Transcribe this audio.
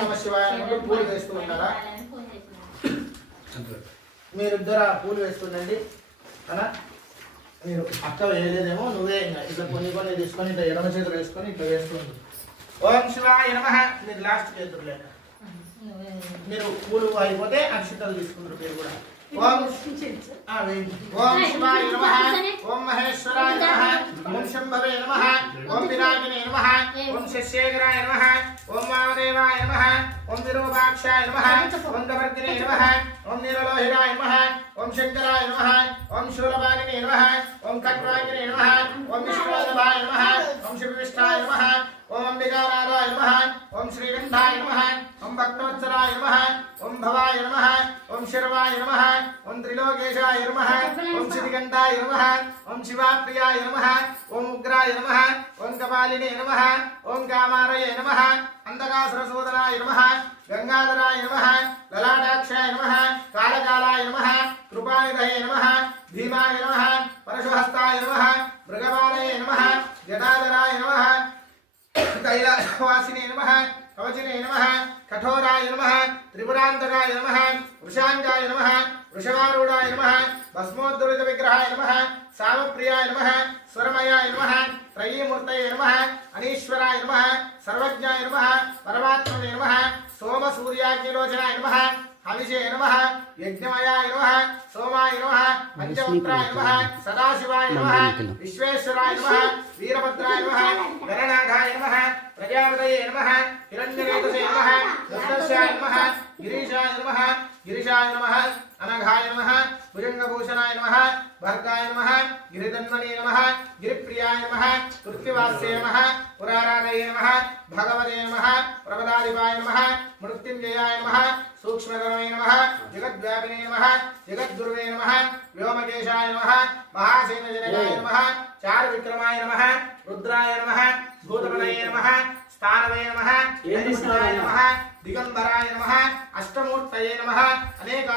నమః శివాయ అన్నప్పుడు పూలు వేస్తూ ఉంటారా? మీరిద్దరు పూలు వేస్తుండండి అలా. మీరు అక్క వేయలేదేమో, నువ్వే ఇట్లా కొన్ని తీసుకొని ఇట్లా ఎడమ చేతులు వేసుకొని ఇట్లా వేస్తుంది. ఓం శివాయ నమః. మీరు లాస్ట్ చేతులు లేక మీరు పూలు అయిపోతే అక్షితలు తీసుకుంటారు మీరు కూడా. ఓం ఓం శివాయ నమః. ఓం మహేశ్వరాయ నమః. ఓం శంభవే నమః. ఓం వినాయకనే నమః. ఓం శశేఖరాయ నమః. ఓం వామదేవాయ నమః. ఓం విరూపాక్షాయ నమః. ఓం గవర్ధినే నమః. ఓం నీలలోహితాయ నమః. ఓం శంకరాయ నమః. ఓం శూలపాణినే నమః. ఓం ఖడ్వాకినే నమః. ఓం విష్ణువల్లభాయ నమః. ఓం శివవిష్ఠాయ నమః. ఓం అంబికానాథాయ నమః. ఓం శ్రీకంఠాయ నమః. ఓం భక్తవత్సలాయ నమః. ఓం భవాయ నమః. ఓం శర్వాయ నమః. ఓం త్రిలోకేశాయ నమః. ఓం శ్రీకంఠాయ నమః. ఓం శివాప్రియాయ నమః. ఓం ఉగ్రాయ నమః. ఓం కపాలినే నమః. ఓం కామారయే నమః. అంధకాసురసూదనాయ నమః. గంగాధరాయ నమః. లలాటాక్షాయ నమః. కాళకాలాయ నమః. కృపానిధయే నమః. భీమాయ నమః. పరశుహస్తాయ నమః. మృగపాలయే నమః. జటాధరాయ నమః. కైలాసవాసినే నమః. కవచినే నమః. కఠోరాయ నమః. త్రిపురాంతకాయ నమః. వృషాంగాయ నమః. వృషభారూఢాయ నమః. భస్మోద్ధృత విగ్రహాయ నమః. సామప్రియాయ నమః. స్వరమయాయ నమః. త్రయీమూర్తయే నమః. అనీశ్వరాయ నమః. సర్వజ్ఞాయ నమః. పరమాత్మనే నమః. సోమ సూర్యాగ్నిలోచనాయ నమః. హవిషే నమః. యజ్ఞమయాయ నమః. సోమాయ నమః. పంచపుత్రాయ నమః. సదాశివాయ నమః. విశ్వేశ్వరాయ నమః. వీరభద్రాయ నమః. గణనాథాయ నమః. ప్రజాపతయే నమః. హిరణ్యకేతసే నమః. దుర్దర్శాయ నమః. గిరీశాయ నమః. గిరిశాయ నమః. అనఘాయ నమః. భుజంగభూషణాయ నమః. భర్గాయ నమః. గిరిధన్వనే నమః. గిరిప్రియాయ నమః. కృత్తివాస్యే నమః. పురారాధయే నమః. భగవతే నమః. ప్రమదాధిపాయ నమః. మృత్యుంజయాయ నమః. సూక్ష్మధర్మే నమః. జగద్వ్యాపినే నమః. జగద్గురువే నమః. వ్యోమకేశాయ నమః. మహాసేనజనకాయ నమః. చారువిక్రమాయ నమః. రుద్రాయ నమః. భూతపదయే నమః. స్థానవే నమః. నమః. దిగంబరాయ నమః. అష్టమూర్తయే నమః. అనేక